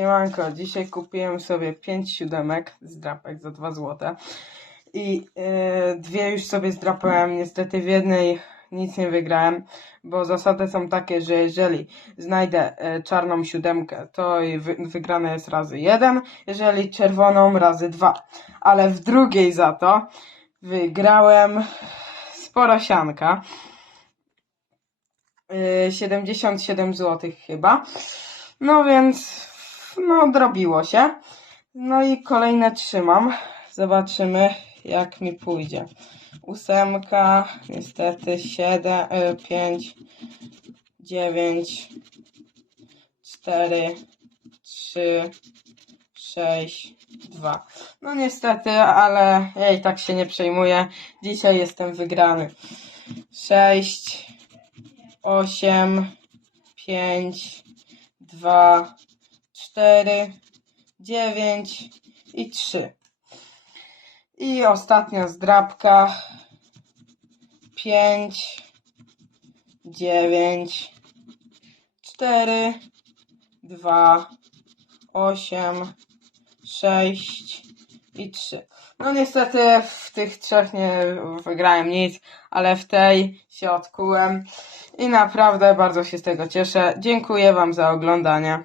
Siemanko, dzisiaj kupiłem sobie 5 siódemek z drapek za 2 złote. I e, dwie już sobie zdrapałem, niestety w jednej nic nie wygrałem, bo zasady są takie, że jeżeli znajdę e, czarną siódemkę, to wy, wygrane jest razy 1, jeżeli czerwoną razy 2, ale w drugiej za to wygrałem spora sianka, e, 77 zł chyba. No więc, no drobiło się. No i kolejne trzymam. Zobaczymy jak mi pójdzie. Ósemka, niestety siedem, y, pięć, dziewięć, cztery, trzy, sześć, dwa. No niestety, ale ja i tak się nie przejmuję. Dzisiaj jestem wygrany. Sześć, osiem, pięć, dwa, cztery, dziewięć i trzy. I ostatnia zdrabka. Pięć, dziewięć, cztery, dwa, osiem, sześć i trzy. No niestety w tych trzech nie wygrałem nic, ale w tej się odkułem i naprawdę bardzo się z tego cieszę. Dziękuję Wam za oglądanie.